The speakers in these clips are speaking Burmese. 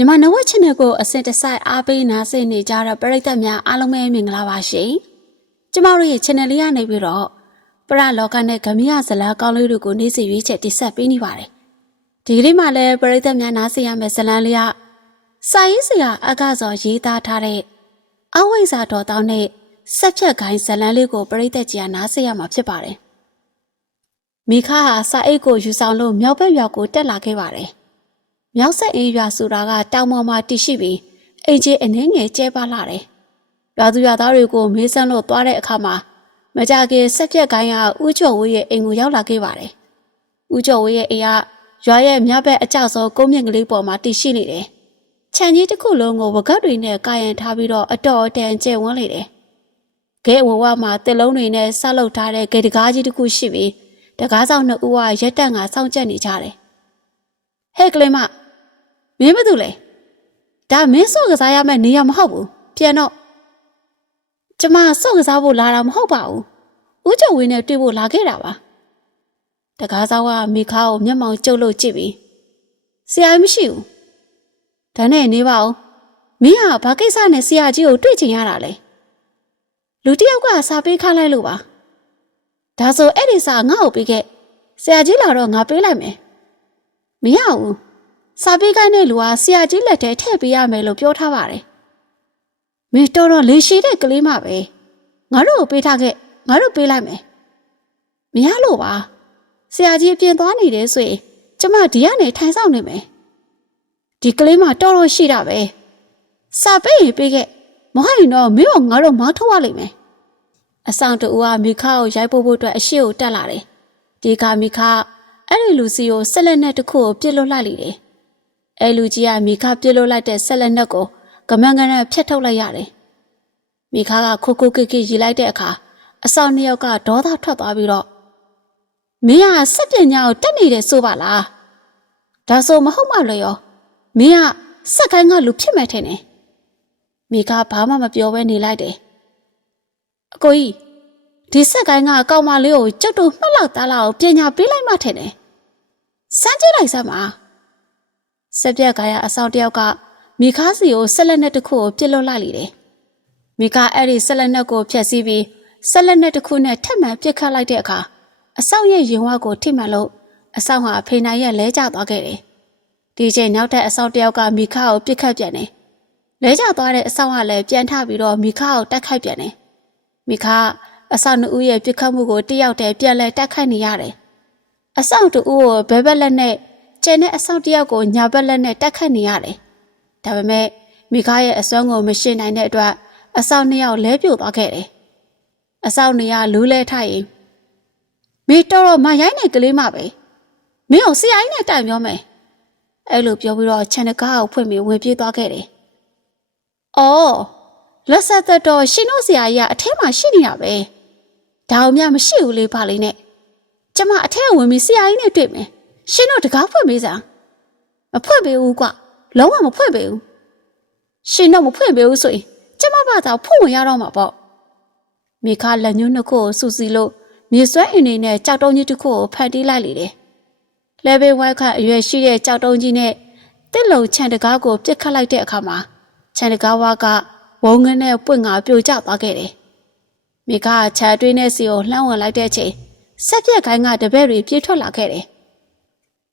မြန်မာနဝက် channel ကိုအစဉ်တစိုက်အားပေးနားဆင်နေကြတဲ့ပရိသတ်များအားလုံးပဲမင်္ဂလာပါရှင်။ကျမတို့ရဲ့ channel လေးကနေပြီးတော့ပရလောကနဲ့ဂမရဇလာကောင်းလေးတွေကိုနေ့စဉ်ရွေးချက်တိဆက်ပေးနေပါတယ်။ဒီကနေ့မှလည်းပရိသတ်များနားဆင်ရမယ့်ဇလံလေးကစာရေးဆရာအကစောရေးသားထားတဲ့အဝိဇ္ဇာတော်တောင်းနဲ့ဆက်ဖြတ်ခိုင်းဇလံလေးကိုပရိသတ်ကြီးကနားဆင်ရမှာဖြစ်ပါတယ်။မိခါဟာစာအိတ်ကိုယူဆောင်လို့မြောက်ဘက်ရွာကိုတက်လာခဲ့ပါတယ်။ မြောက်ဆက်အေးရွာဆိုတာကတောင်ပေါ်မှာတည်ရှိပြီးအိမ်ကြီးအနှင်းငယ်ကျဲပါလာတယ်။ရွာသူရွာသားတွေကိုမေးစမ်းလို့သွားတဲ့အခါမှာမကြခင်ဆက်ပြက်ကိုင်းကဥကျော်ဝေးရဲ့အိမ်ကိုရောက်လာခဲ့ပါတယ်။ဥကျော်ဝေးရဲ့အိမ်ကရွာရဲ့မြဘက်အကျဆုံးကုန်းမြင့်ကလေးပေါ်မှာတည်ရှိနေတယ်။ခြံကြီးတစ်ခုလုံးကိုဝကတ်တွေနဲ့ကာယံထားပြီးတော့အတော်အတန်ကျဲဝန်းလေတယ်။ဂဲဝဝမှာတစ်လုံးတွေနဲ့ဆက်လုပ်ထားတဲ့ဂေတကားကြီးတစ်ခုရှိပြီးတကားဆောင်နှစ်ဦးကရက်တက်ငါစောင့်ကြက်နေကြတယ်။ဟဲ့ကလေးမ မင်းဘာတူလဲဒါမင်းစော့ကစားရမယ့်နေရာမဟုတ်ဘူးပြန်တော့ကျမစော့ကစားဖို့လာတာမဟုတ်ပါဘူးဦးကျော်ဝင်းနဲ့တွေ့ဖို့လာခဲ့တာပါတကားစားကမိခါကိုမျက်မှောင်ကျုပ်လို့ကြည့်ပြီးဆရာကြီးမရှိဘူးဒါနဲ့နေပါဦးမင်းဟာဘာကိစ္စနဲ့ဆရာကြီးကိုတွေ့ချင်ရတာလဲလူတစ်ယောက်ကစာပေးခိုင်းလိုက်လို့ပါဒါဆိုအဲ့ဒီစာငါ့ကိုပေးခဲ့ဆရာကြီးလာတော့ငါပေးလိုက်မယ်မရဘူး စာပေးကိုင်းတဲ့လူကဆရာကြီးလက်ထဲထည့်ပေးရမယ်လို့ပြောထားပါတယ်။မင်းတော်တော်လေးရှိတဲ့ကလေးမပဲ။ငါတို့ကိုပေးထားခဲ့ငါတို့ပေးလိုက်မယ်။မရလို့ပါ။ဆရာကြီးပြင်သွားနေတယ်ဆိုရင်ကျမဒီကနေထိုင်ဆောင်နေမယ်။ဒီကလေးမတော်တော်ရှိတာပဲ။စာပေးရင်ပေးခဲ့မဟုတ်ရင်တော့မင်းကငါတို့မောင်းထုတ်ရလိမ့်မယ်။အဆောင်တူကမိခါကိုရိုက်ပို့ဖို့အတွက်အရှိကိုတက်လာတယ်။ဒီကမိခါအဲ့ဒီလူစီကိုဆက်လက်နဲ့တစ်ခုကိုပြစ်လွတ်လိုက်လိမ့်တယ်။ အဲလူကြီးကမိခပြစ်လို့လိုက်တဲ့ဆက်လက်နက်ကိုကမန်ကနက်ဖျက်ထုတ်လိုက်ရတယ်။မိခကခိုးခိုးကိကိရီလိုက်တဲ့အခါအဆောင်နှစ်ယောက်ကဒေါသထွက်သွားပြီးတော့မင်းကစက်ပညာကိုတက်နေတယ်ဆိုပါလား။ဒါဆိုမဟုတ်မှလည်းရောမင်းကစက်ကိုင်းကလူဖြစ်မယ်ထင်တယ်။မိခဘာမှမပြောဘဲနေလိုက်တယ်။အကိုကြီးဒီစက်ကိုင်းကအကောင်မလေးကိုကျုပ်တို့မှတ်လောက်သားလောက်ပညာပေးလိုက်မှထင်တယ်။စမ်းကြည့်လိုက်စမ်းပါ။ ဆက်ပြက်ကရအဆောင်တယောက်ကမိခါစီကိုဆက်လက်နဲ့တစ်ခုကိုပြစ်လွတ်လိုက်လေတယ်။မိခါအဲ့ဒီဆက်လက်နဲ့ကိုဖျက်ဆီးပြီးဆက်လက်နဲ့တစ်ခုနဲ့ထပ်မံပြစ်ခတ်လိုက်တဲ့အခါအဆောင်ရဲ့ရင်ဝါကိုထိမှန်လို့အဆောင်ဟာဖေနိုင်ရဲ့လဲကျသွားခဲ့တယ်။ဒီချိန်နောက်ထပ်အဆောင်တယောက်ကမိခါကိုပြစ်ခတ်ပြန်တယ်။လဲကျသွားတဲ့အဆောင်ကလည်းပြန်ထပြီးတော့မိခါကိုတိုက်ခိုက်ပြန်တယ်။မိခါအဆောင်နှစ်ဦးရဲ့ပြစ်ခတ်မှုကိုတယောက်တည်းပြန်လဲတိုက်ခိုက်နေရတယ်။အဆောင်တူဦးကိုဘဲဘက်လက်နဲ့ ကျန်တဲ့အဆောက်တစ်ယောက်ကိုညာဘက်လက်နဲ့တက်ခတ်နေရတယ်။ဒါပေမဲ့မိခါရဲ့အစွမ်းကိုမရှင်းနိုင်တဲ့အတွက်အဆောက်နှစ်ယောက်လဲပြိုသွားခဲ့တယ်။အဆောက်နှစ်ယောက်လူးလဲထိုက်ရင်မင်းတော်တော်မရိုင်းတဲ့ကလေးမပဲ။မင်းကိုဆရာကြီးနဲ့တိုင်ပြောမယ်။အဲ့လိုပြောပြီးတော့ခြံတကားကိုဖွင့်ပြီးဝင်ပြေးသွားခဲ့တယ်။အော်လက်ဆက်သက်တော့ရှင်တို့ဆရာကြီးကအထဲမှာရှိနေတာပဲ။ဒါအောင်မြမရှိဘူးလေပါလိမ့်နဲ့။ကျမအထဲဝင်ပြီးဆရာကြီးနဲ့တွေ့မယ်။ ရှင်တို့တကားဖွင့်ပေးစမ်းမဖွင့်ပေးဘူးကွလုံးဝမဖွင့်ပေးဘူးရှင်တော့မဖွင့်ပေးဘူးဆိုရင်ကျမဘာသာဖွင့်ဝင်ရတော့မှာပေါ့မိခလက်ညှိုးနှစ်ခုကိုစူစီလို့မြေဆွဲအင်းနေနဲ့ကြောက်တုံးကြီးတစ်ခုကိုဖန်တီးလိုက်လေတယ်လဲဘေးဝိုက်ခအရွယ်ရှိတဲ့ကြောက်တုံးကြီးနဲ့တစ်လုံခြံတကားကိုပြစ်ခတ်လိုက်တဲ့အခါမှာခြံတကားဝါကဝုံငန်းနဲ့ပွင့်ငါပြိုကျသွားခဲ့တယ်မိခခြံအတွင်းနဲ့စီကိုလှမ်းဝင်လိုက်တဲ့အချိန်ဆက်ပြက်ခိုင်းကတပည့်တွေပြေးထွက်လာခဲ့တယ်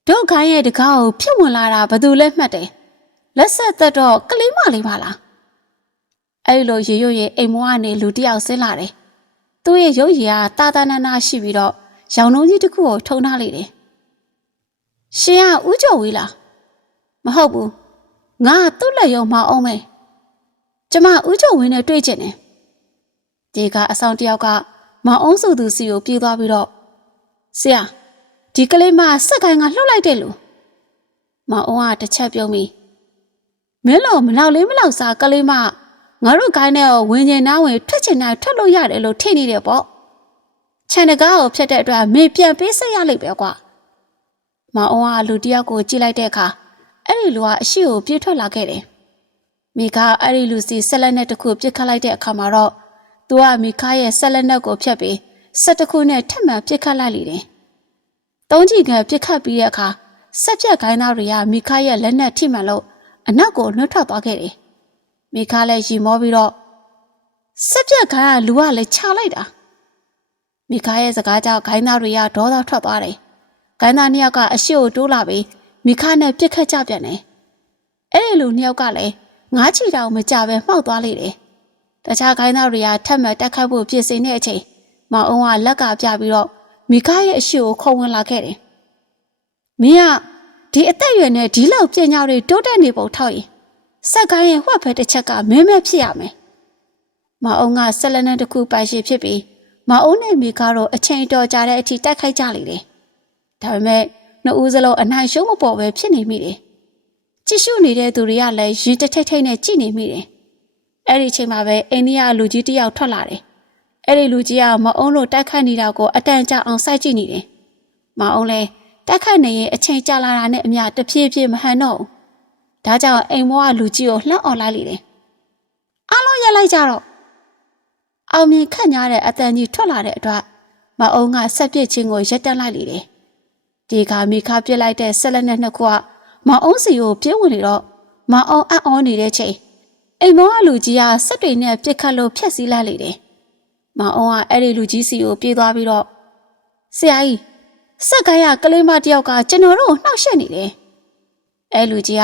ဒုက္ခရဲ့တကားကိုဖြစ်ဝင်လာတာဘယ်သူလဲမှတ်တယ်လက်ဆက်သက်တော့ကလေးမလေးပါလားအဲ့လိုရေရွရေအိမ်မွားကနေလူတစ်ယောက်ဆင်းလာတယ်သူ့ရဲ့ရုပ်ရည်ကတာတာနာနာရှိပြီးတော့ရောင်လုံးကြီးတစ်ခုကိုထုံထားလိုက်တယ်ရှင်ကဥကျော်ဝေးလားမဟုတ်ဘူးငါသူ့လက်ရုံမအောင်မယ်ကျမဥကျော်ဝင်းနဲ့တွေ့ကျင်တယ်ဒီကအဆောင်တစ်ယောက်ကမအောင်စုသူစီကိုပြေးသွားပြီးတော့ဆရာ ဒီကလေးမစက်ကိုင်းကလှုပ်လိုက်တယ်လို့မအောင်ကတစ်ချက်ပြုံးပြီးမင်းလို့မလောက်လေးမလောက်စားကလေးမငါတို့ကိုင်းနဲ့ဝင်ကျင်နာဝင်ထွက်ချင်တိုင်းထွက်လို့ရတယ်လို့ထင်နေတယ်ပေါ့ခြံတကားကိုဖြတ်တဲ့အတွက်မေပြန်ပေးဆက်ရလိမ့်ပဲကွာမအောင်ကလူတယောက်ကိုကြည့်လိုက်တဲ့အခါအဲ့ဒီလူကအရှိကိုပြေးထွက်လာခဲ့တယ်မိခါအဲ့ဒီလူစီဆက်လက်နဲ့တစ်ခုပြစ်ခတ်လိုက်တဲ့အခါမှာတော့သူကမိခါရဲ့ဆက်လက်နဲ့ကိုဖြတ်ပြီးဆက်တစ်ခုနဲ့ထပ်မံပြစ်ခတ်လိုက်လေတယ် တုံးကြည့်ကပြစ်ခတ်ပြီးတဲ့အခါဆက်ပြက်ခိုင်းသားတွေကမိခရဲ့လက်နဲ့ထိမှန်လို့အနောက်ကိုနှွတ်ထွက်သွားခဲ့တယ်မိခါလည်းရီမောပြီးတော့ဆက်ပြက်ခိုင်းကလူကလည်းချလိုက်တာမိခါရဲ့စကားကြောင့်ခိုင်းသားတွေကဒေါသထွက်သွားတယ်ခိုင်းသားနှစ်ယောက်ကအရှိကိုတိုးလာပြီးမိခါနဲ့ပြစ်ခတ်ကြပြန်တယ်အဲ့ဒီလူနှစ်ယောက်ကလည်းငါးချီတောင်မကြပဲမှောက်သွားလိမ့်တယ်တခြားခိုင်းသားတွေကထပ်မံတက်ခတ်ဖို့ပြင်ဆင်တဲ့အချိန်မောင်အောင်ကလက်ကပြပြီးတော့ မိခါရဲ့အရှိကိုခုံဝင်လာခဲ့တယ်မင်းကဒီအသက်အရွယ်နဲ့ဒီလောက်ပညာတွေတိုးတက်နေပုံထောက်ရင်စက်ကိုင်းရဲ့ဝှက်ဖက်တစ်ချက်ကမင်းမဲဖြစ်ရမယ်။မအောင်ကဆက်လက်နဲ့တစ်ခုပိုင်ရှိဖြစ်ပြီးမအောင်နဲ့မိကတော့အချိန်တော်ကြာတဲ့အထိတိုက်ခိုက်ကြလိမ့်တယ်။ဒါပေမဲ့နှစ်ဦးစလုံးအနိုင်ရှုံးမပေါ်ပဲဖြစ်နေမိတယ်။ကြည့်ရှုနေတဲ့သူတွေကလည်းရင်တထိတ်ထိတ်နဲ့ကြည့်နေမိတယ်။အဲ့ဒီအချိန်မှာပဲအိန္ဒိယလူကြီးတစ်ယောက်ထွက်လာတယ်။ အဲ့ဒီလူကြီးကမအောင်လို့တိုက်ခိုက်နေတာကိုအတန်ကြာအောင်စိုက်ကြည့်နေတယ်။မအောင်လည်းတက်ခတ်နေရင်အချိန်ကြာလာတာနဲ့အမျှတဖြည်းဖြည်းမဟန်တော့ဘူး။ဒါကြောင့်အိမ်မောကလူကြီးကိုလှမ်းអော်လိုက်လိမ့်တယ်။အားလုံးရက်လိုက်ကြတော့အောင်မြင်ခန့်ညားတဲ့အတန်ကြီးထွက်လာတဲ့အတွက်မအုံးကဆက်ပစ်ချင်းကိုရက်တက်လိုက်လိမ့်တယ်။ဒီကမိခါပြစ်လိုက်တဲ့ဆက်လက်နဲ့နှစ်ခုကမအုံးစီကိုပြင်းဝင်နေတော့မအုံးအံ့ဩနေတဲ့ချိန်အိမ်မောကလူကြီးကဆက်တွေနဲ့ပြစ်ခတ်လို့ဖျက်ဆီးလိုက်လိမ့်တယ်။ မအုံးကအဲ့ဒီလူကြီးစီကိုပြေးသွားပြီးတော့ဆရာကြီးစက်ကိုင်းရကလေးမတယောက်ကကျွန်တော်တို့ကိုနှောက်ယှက်နေတယ်။အဲလူကြီးက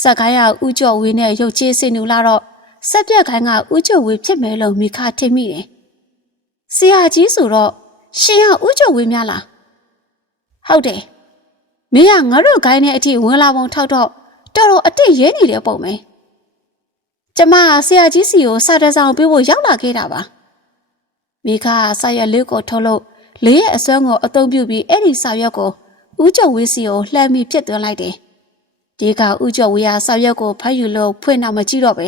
စက်ကိုင်းရဥကြော်ဝေးနဲ့ရုပ်ချေးစင်နူလာတော့စက်ပြက်ခိုင်းကဥကြော်ဝေးဖြစ်မယ်လို့မိခထင်မိတယ်။ဆရာကြီးဆိုတော့ရှင်ကဥကြော်ဝေးများလား။ဟုတ်တယ်။မင်းကငါတို့ခိုင်းတဲ့အထိဝင်လာပုံထောက်တော့တော်တော်အတိတ်ရဲနေတဲ့ပုံပဲ။ကျမကဆရာကြီးစီကိုစာတစောင်ပေးဖို့ရောက်လာခဲ့တာပါ။ မိခဆာရက်လေးကိုထုတ်လို့လေးရဲ့အစွမ်းကိုအသုံးပြုပြီးအဲ့ဒီစာရွက်ကိုဦးကျော်ဝေးစီကိုလှမ်းပြီးပြစ်သွင်းလိုက်တယ်။ဒီကဦးကျော်ဝေးကစာရွက်ကိုဖတ်ယူလို့ဖွင့်တော့မကြည့်တော့ပဲ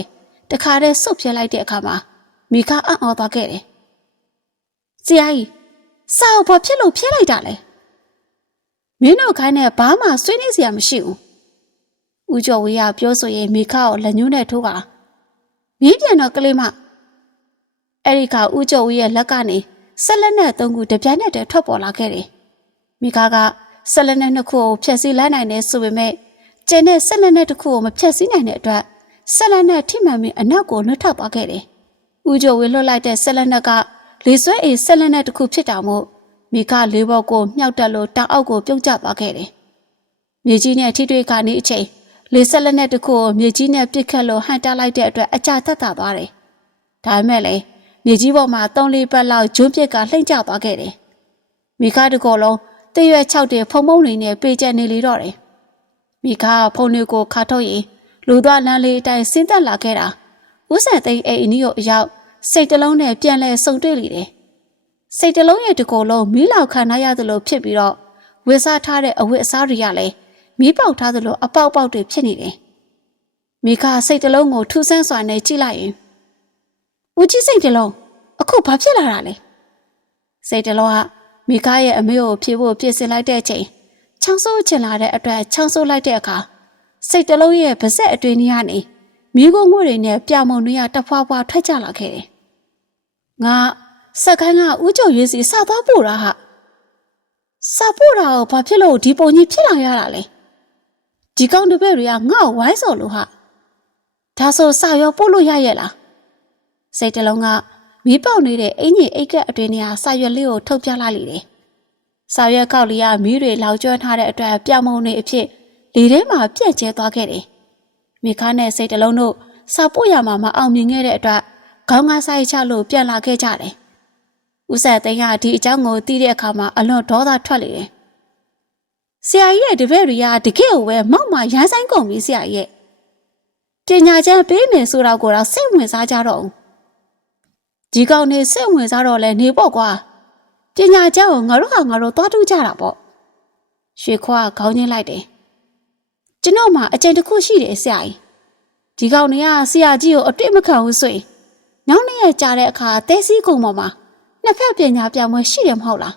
တခါတည်းဆုတ်ပြလိုက်တဲ့အခါမှာမိခအံ့ဩသွားခဲ့တယ်။ဆရာကြီးစာအုပ်ဘာဖြစ်လို့ဖျက်လိုက်တာလဲ။မင်းတို့ခိုင်းနဲ့ဘာမှဆွေးနွေးစရာမရှိဘူး။ဦးကျော်ဝေးကပြောဆိုရင်မိခကိုလက်ညှိုးနဲ့ထိုးကမင်းပြန်တော့ကလေးမ အဲ့ဒီကဦးကျော်ဝေးရဲ့လက်ကနေဆက်လက်နဲ့အသုံးခုတပြိုင်နက်တည်းထွက်ပေါ်လာခဲ့တယ်။မိခါကဆက်လက်နဲ့နှစ်ခုကိုဖျက်ဆီးလိုက်နိုင်တယ်ဆိုပေမဲ့ကျန်တဲ့ဆက်လက်နဲ့တစ်ခုကိုမဖျက်ဆီးနိုင်တဲ့အတွက်ဆက်လက်နဲ့ထိမှန်ပြီးအနောက်ကိုလွတ်ထောက်သွားခဲ့တယ်။ဦးကျော်ဝေလွတ်လိုက်တဲ့ဆက်လက်နဲ့ကလေဆွဲအေးဆက်လက်နဲ့တစ်ခုဖြစ်တာမို့မိခလေးဘောက်ကိုမြှောက်တက်လို့တောင်အောက်ကိုပြုတ်ကျသွားခဲ့တယ်။မြေကြီးနဲ့ထိတွေ့ခါနေအချိန်လေဆက်လက်နဲ့တစ်ခုကိုမြေကြီးနဲ့ပစ်ခတ်လို့ဟန်တာလိုက်တဲ့အတွက်အကြသက်သာသွားတယ်။ဒါပေမဲ့လည်း မြေကြီးပေါ်မှာ၃လေးပတ်လောက်ဂျွန်းပြစ်ကလှိမ့်ကျသွားခဲ့တယ်။မိခါတကောလုံးတရွက်၆တဲ့ဖုံဖုံနေနဲ့ပေကျက်နေလေတော့တယ်။မိခါဖုံတွေကိုခါထုတ်ရင်လူသွားလမ်းလေးအတိုင်းဆင်းသက်လာခဲ့တာ။ဦးဆန်သိန်းအိမ်အနီးကိုအရောက်စိတ်တလုံးနဲ့ပြန်လဲစုံတွေ့လိတယ်။စိတ်တလုံးရဲ့တကောလုံးမီးလောက်ခံရရသလိုဖြစ်ပြီးတော့ဝေစားထားတဲ့အဝတ်အစားတွေကလည်းမီးပေါက်ထားသလိုအပေါက်ပေါက်တွေဖြစ်နေတယ်။မိခါစိတ်တလုံးကိုထူးဆန်းစွာနဲ့ကြည့်လိုက်ရင်ဦးကြီးစိတ်တလုံး အခုဘာဖြစ်လာတာလဲစိတ်တလုံးကမိကားရဲ့အမေကိုဖြေဖို့ပြင်ဆင်လိုက်တဲ့အချိန်ချောင်းဆိုးချင်လာတဲ့အတွက်ချောင်းဆိုးလိုက်တဲ့အခါစိတ်တလုံးရဲ့ပါဇက်အတွင်းကြီးကနေမိကိုငွေတွေနဲ့ပြမုံတွေကတဖွာဖွာထွက်ကြလာခဲ့တယ်ငါစက်ခိုင်းကဥကြုံရေးစီစသွားပို့တာဟာစပို့တာကိုဘာဖြစ်လို့ဒီပုံကြီးဖြစ်လာရတာလဲဒီကောင်တပည့်တွေကငါ့ကိုဝိုင်းစော်လို့ဟာဒါဆိုစရောပို့လို့ရရဲ့လားစိတ်တလုံးက မီးပေါက်နေတဲ့အင်ကြီးအိတ်ကက်အတွင်းထဲကစာရွက်လေးကိုထုတ်ပြလိုက်လေတယ်။စာရွက်ကောက်လေးကမီးတွေလောက်ကျွမ်းထားတဲ့အတွက်ပြောင်မုံနေအဖြစ်လေထဲမှာပြက်ကျဲသွားခဲ့တယ်။မိခါနဲ့စိတ်တလုံးတို့စာပို့ရမှာမအောင်မြင်ခဲ့တဲ့အတွက်ခေါင်းကဆိုင်ချလို့ပြန်လာခဲ့ကြတယ်။ဦးဆက်သိန်းကဒီအကြောင်းကိုသိတဲ့အခါမှာအလွန်ဒေါသထွက်လေတယ်။ဆရာကြီးရဲ့တပည့်တွေကတကယ့်ကိုပဲမောက်မှရမ်းဆိုင်ကုန်ပြီဆရာကြီးရဲ့ပညာချမ်းပေးမယ်ဆိုတော့ကိုတော့စိတ်ဝင်စားကြတော့ဘူး ဒီကောင်နေစိတ်ဝင်စားတော့လဲနေပေါ့ကွာပညာချမ်းကိုငါတို့ဟာငါတို့သွားတူးကြတာပေါ့ရွှေခွားခေါင်းချင်းလိုက်တယ်ကျွန်တော်မှအကျင့်တစ်ခုရှိတယ်ဆရာကြီးဒီကောင်နေကဆရာကြီးကိုအတွေ့မခံဘူးဆိုရင်နောက်နေ့ရကြာတဲ့အခါတဲစည်းကုံပေါ်မှာနှစ်ဖက်ပညာပြပွဲရှိတယ်မဟုတ်လား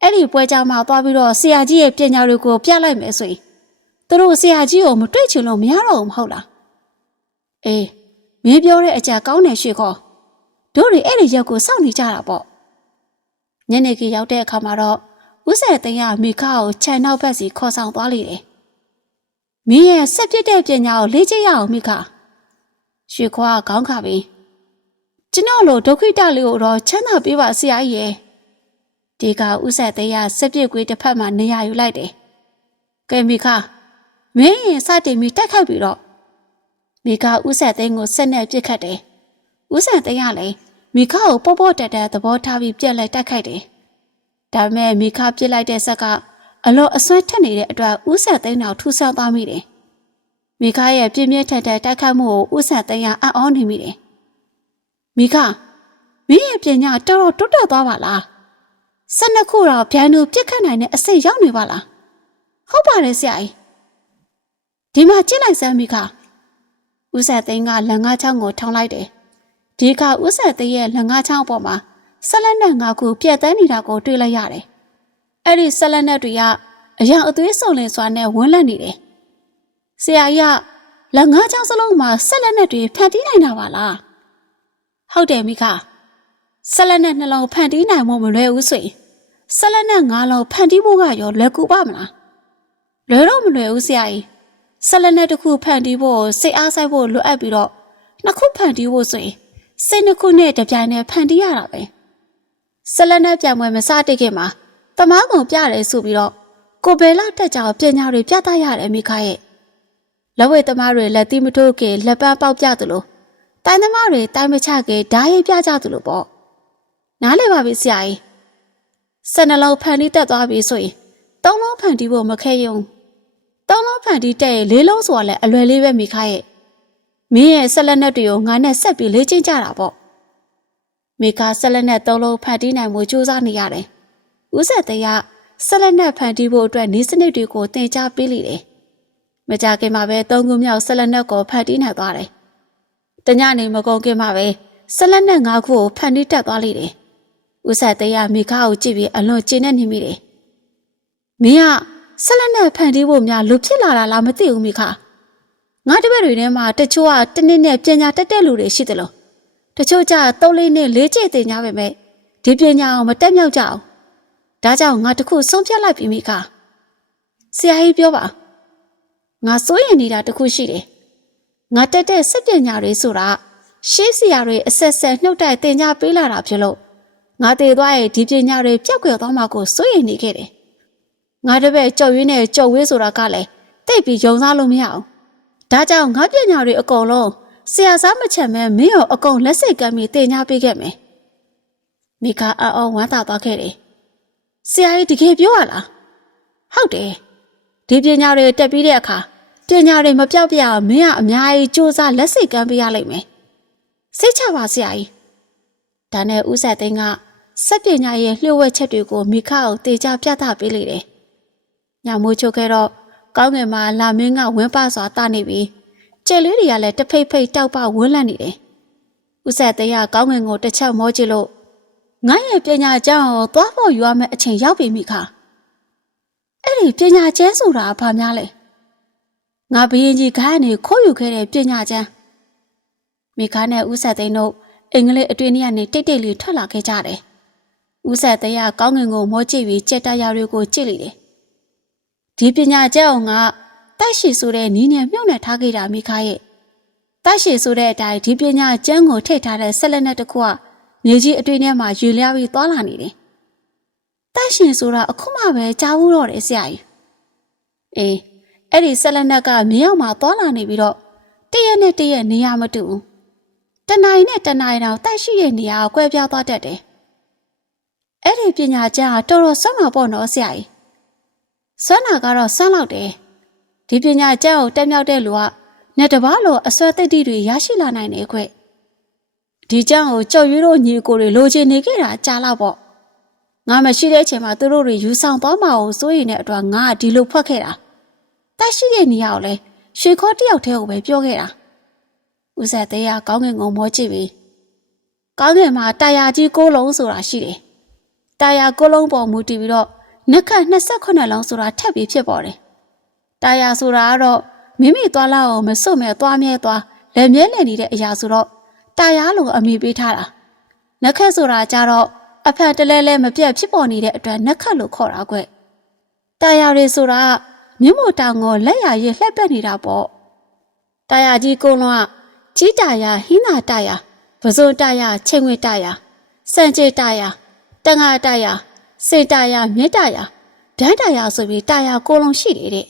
အဲ့ဒီပွဲကြမှာသွားပြီးတော့ဆရာကြီးရဲ့ပညာတွေကိုပြလိုက်မယ်ဆိုရင်သူတို့ဆရာကြီးကိုမတွေ့ချင်လို့မရတော့ဘူးမဟုတ်လားအေးမင်းပြောတဲ့အကြကောင်းတယ်ရွှေခေါ် တို့တွေအဲ့ဒီရက်ကိုစောင့်နေကြတာပေါ့ညနေခင်းရောက်တဲ့အခါမှာတော့ဦးဆယ်သိန်းကမိခါကိုခြံနောက်ဘက်စီခေါ်ဆောင်သွားလိမ့်တယ်မင်းရဲ့ဆက်ပြစ်တဲ့ပညာကိုလေ့ကျင့်ရအောင်မိခရွှေခွားခေါင်းခါပြီးကျွန်တော်လိုဒုက္ခိတလေးကိုတော့ချမ်းသာပေးပါဆရာကြီးရဲ့ဒီကဥဆက်သေးရဆက်ပြစ်ကွေးတစ်ဖက်မှာနေရာယူလိုက်တယ်ကဲမိခမင်းရင်စတင်ပြီးတက်ခတ်ပြီးတော့မိခဥဆက်သိန်းကိုဆက်နဲ့ပြစ်ခတ်တယ် ဥဆက်သိန်းကလည်းမိခကိုပေါ့ပေါ့တက်တက်သဘောထားပြီးပြက်လိုက်တက်ခိုက်တယ်ဒါပေမဲ့မိခပြစ်လိုက်တဲ့ဆက်ကအလောအစွဲထက်နေတဲ့အတွက်ဥဆက်သိန်းတော်ထူဆန်းသွားမိတယ်မိခရဲ့ပြင်းပြင်းထန်ထန်တိုက်ခတ်မှုကိုဥဆက်သိန်းကအံ့ဩနေမိတယ်မိခမင်းရဲ့ပညာတော်တော်တိုးတက်သွားပါလားဆက်နှစ်ခုတော့ဗျံသူပြစ်ခတ်နိုင်တဲ့အစိတ်ရောက်နေပါလားဟုတ်ပါတယ်ဆရာကြီးဒီမှာကြည့်လိုက်စမ်းမိခဥဆက်သိန်းကလက်ငါးချောင်းကိုထောင်းလိုက်တယ် ဒီကဥဆက်သိန်းရဲ့လက်ငါးချောင်းအပေါ်မှာဆက်လက်နဲ့ငါးခုပြက်တန်းနေတာကိုတွေ့လိုက်ရတယ်အဲ့ဒီဆက်လက်နဲ့တွေကအရာအသွေးစုံလင်စွာနဲ့ဝန်းလက်နေတယ်ဆရာကြီးကလက်ငါးချောင်းစလုံးမှာဆက်လက်နဲ့တွေဖန်တီးနိုင်တာပါလားဟုတ်တယ်မိခဆက်လက်နဲ့နှလုံးဖန်တီးနိုင်ဖို့မလွယ်ဘူးဆိုရင်ဆက်လက်နဲ့ငါးလုံးဖန်တီးဖို့ကရောလွယ်ကူပါမလားလွယ်တော့မလွယ်ဘူးဆရာကြီးဆက်လက်နဲ့တစ်ခုဖန်တီးဖို့စိတ်အားဆိုင်ဖို့လိုအပ်ပြီးတော့နှစ်ခုဖန်တီးဖို့ဆိုရင် စိတ်နှစ်ခုနဲ့တပြိုင်တည်းဖန်တီးရတာပဲဆက်လက်နဲ့ပြန်ပွဲမစတိတ်ခင်မှာတမားကုံပြတယ်ဆိုပြီးတော့ကိုဘယ်လောက်တက်ကြအောင်ပညာတွေပြသရတယ်မိခရဲ့လက်ဝဲသမားတွေလက်သီးမထိုးခင်လက်ပန်းပေါက်ပြသလိုတိုင်းသမားတွေတိုင်းမချခင်ဓာတ်ရိပ်ပြကြသလိုပေါ့နားလည်ပါပြီဆရာကြီးစက်နှလုံးဖန်တီးတက်သွားပြီဆိုရင်သုံးလုံးဖန်တီးဖို့မခဲယုံသုံးလုံးဖန်တီးတက်ရင်လေးလုံးဆိုတာလည်းအလွယ်လေးပဲမိခရဲ့ မင်းရဲ့ဆက်လက်နဲ့တွေကိုငါနဲ့ဆက်ပြီးလေ့ကျင့်ကြတာပေါ့မိခဆက်လက်နဲ့သုံးလုံးဖန်တီးနိုင်မှုစူးစမ်းနေရတယ်ဦးဆက်တရဆက်လက်နဲ့ဖန်တီးဖို့အတွက်နေစနစ်တွေကိုသင်ကြားပေးလိမ့်တယ်မကြခင်မှာပဲသုံးခုမြောက်ဆက်လက်နဲ့ကိုဖန်တီးနိုင်သွားတယ်တညနေမကုန်ခင်မှာပဲဆက်လက်နဲ့ငါးခုကိုဖန်တီးတက်သွားလိမ့်တယ်ဦးဆက်တရမိခကိုကြည့်ပြီးအလွန်ကျဉ်နေနေမိတယ်မင်းကဆက်လက်နဲ့ဖန်တီးဖို့များလူဖြစ်လာတာလားမသိဘူးမိခ ငါတပည့်တွေထဲမှာတချို့ကတနည်းနဲ့ပညာတက်တဲ့လူတွေရှိတယ်လို့တချို့ကျသုံးလေးနဲ့လေးကျင့်တင်ကြပါပဲဒီပညာအောင်မတက်မြောက်ကြအောင်ဒါကြောင့်ငါတခုဆုံးဖြတ်လိုက်ပြီမိခဆရာကြီးပြောပါငါစိုးရင်နေတာတခုရှိတယ်ငါတက်တဲ့စစ်ပညာတွေဆိုတာရှေးဆရာတွေအဆက်ဆက်နှုတ်တိုက်တင် जा ပေးလာတာဖြစ်လို့ငါတည်သွားရဲ့ဒီပညာတွေပြောက်ကွယ်သွားမှာကိုစိုးရင်နေခဲ့တယ်ငါတပည့်ကြော်ရွေးနဲ့ကြော်ဝေးဆိုတာကလည်းတိတ်ပြီးယုံစားလို့မရအောင် ဒါကြောင့်ငါပညာတွေအကုန်လုံးဆရာစားမချက်မဲမင်းရောအကုန်လက်စိတ်ကမ်းပြီးတင် जा ပေးခဲ့မယ်မိခအအောဝမ်းသာသွားခဲ့တယ်ဆရာကြီးတကယ်ပြောရလားဟုတ်တယ်ဒီပညာတွေတက်ပြီးတဲ့အခါပညာတွေမပြောက်ပြအောင်မင်းကအများကြီးစူးစမ်းလက်စိတ်ကမ်းပေးရလိမ့်မယ်စိတ်ချပါဆရာကြီးဒါနဲ့ဦးဆက်သိန်းကစက်ပညာရဲ့လျှို့ဝှက်ချက်တွေကိုမိခအောင်တေချာပြသပေးလိုက်တယ်ညမိုးချုပ်ခဲ့တော့ ကောင်းငယ်မှာလာမင်းကဝင်းပစွာတနေပြီးကျယ်လေးတွေကလည်းတဖိတ်ဖိတ်တောက်ပဝန်းလန့်နေတယ်ဦးဆက်သိန်းကကောင်းငယ်ကိုတစ်ချက်မောကြည့်လို့ငါရဲ့ပညာကျောင်းကိုသွားဖို့ယူရမယ့်အချိန်ရောက်ပြီမိခအဲ့ဒီပညာကျဲဆိုတာဘာများလဲငါဘရင်ကြီးခိုင်းနေခိုးယူခဲ့တဲ့ပညာကျမ်းမိခနဲ့ဦးဆက်သိန်းတို့အင်္ဂလိပ်အတွင်းထဲကနေတိတ်တိတ်လေးထွက်လာခဲ့ကြတယ်ဦးဆက်သိန်းကကောင်းငင်ကိုမောကြည့်ပြီးကြက်တရာတွေကိုကြည့်လိုက်တယ် ဒီပညာကျမ်းအောင်ကတိုက်ရှိဆိုတဲ့နီးနဲ့မြုပ်နှံထားခဲ့တာမိခရဲ့တိုက်ရှိဆိုတဲ့အတိုင်းဒီပညာကျမ်းကိုထိတ်ထားတဲ့ဆက်လက်နဲ့တစ်ခုကမြေကြီးအတွင်းထဲမှာရေလျားပြီးသွားလာနေတယ်။တိုက်ရှင်ဆိုတာအခုမှပဲကြားဘူးတော့တယ်ဆရာကြီး။အေးအဲ့ဒီဆက်လက်နက်ကမြေအောင်မှာသွားလာနေပြီးတော့တရက်နဲ့တရက်နေရမတူဘူး။တနိုင်နဲ့တနိုင်တော့တိုက်ရှိရဲ့နေရာကိုကွဲပြားသွားတတ်တယ်။အဲ့ဒီပညာကျမ်းဟာတော်တော်ဆွမ်းမှာပေါ့နော်ဆရာကြီး။ ဆွမ်းနာကတော့ဆွမ်းလောက်တယ်။ဒီပညာကျမ်းကိုတက်မြောက်တဲ့လူကနဲ့တပားလိုအစွဲသိတိတွေရရှိလာနိုင်တယ်ခွဲ့။ဒီကြောင့်ကိုကြောက်ရွေးတို့ညီကိုတွေလိုချင်နေခဲ့တာကြားလောက်ပေါ့ငါမရှိတဲ့အချိန်မှာသူတို့တွေယူဆောင်သွားမှာကိုစိုးရိမ်တဲ့အတွက်ငါကဒီလိုဖွက်ခဲ့တာတက်ရှိတဲ့နေရာကိုလည်းရွှေခေါ်တယောက်တည်းကိုပဲပြောခဲ့တာဦးဆက်သေးကကောင်းငင်ငုံမောကြည့်ပြီးကောင်းငင်မှာတာယာကြီးကိုလုံးဆိုတာရှိတယ်တာယာကိုလုံးပေါ်မူတည်ပြီးတော့ နှက်ခတ်28လုံးဆိုတာထပ်ပြီးဖြစ်ပေါ်တယ်တာယာဆိုတာကတော့မိမိသွားလောက်အောင်မစွတ်မဲ့သွားမြဲသွားလက်မြဲလည်နေတဲ့အရာဆိုတော့တာယာလိုအမိပေးထားတာနက်ခတ်ဆိုတာကြတော့အဖက်တလဲလဲမပြတ်ဖြစ်ပေါ်နေတဲ့အတွက်နက်ခတ်လို့ခေါ်တာကွတာယာတွေဆိုတာမြင်းမို့တောင်ကိုလက်ရရည်လှက်ပက်နေတာပေါ့တာယာကြီးကုန်းလွှားကြီးတာယာဟင်းသာတာယာပဇွန်တာယာချိန်ဝေတာယာစံကြေတာယာတန်ငါတာယာ စေတာယာမြစ်တာယာဒန်းတာယာဆိုပြီးတာယာကိုလုံးရှိတယ်တဲ့